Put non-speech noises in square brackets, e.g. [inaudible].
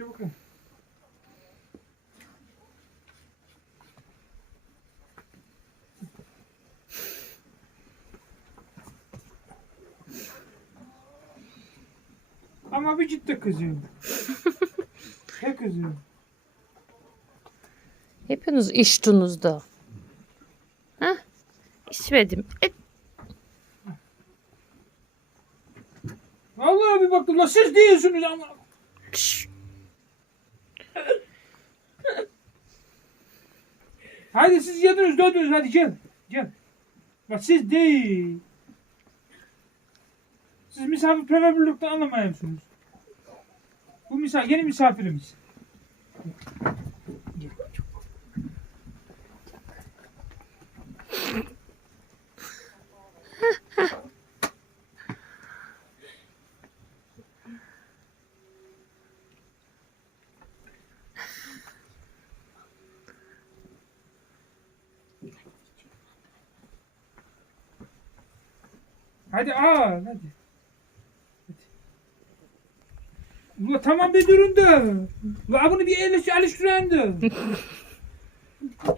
Dur bakayım. Ama bir ciddi kızıyorum. [laughs] He kızıyorum. Hepiniz içtiniz da. Hah? İçmedim. E, Vallahi bir baktım la siz değilsiniz ama. şş, Hadi siz yediniz döndünüz hadi gel. Gel. Bak siz değil. Siz misafirperverlikten anlamayıyorsunuz. Bu misafir, yeni misafirimiz. Hadi aa hadi. hadi. Ula tamam bir durun da. Ula bunu bir el alıştıran da.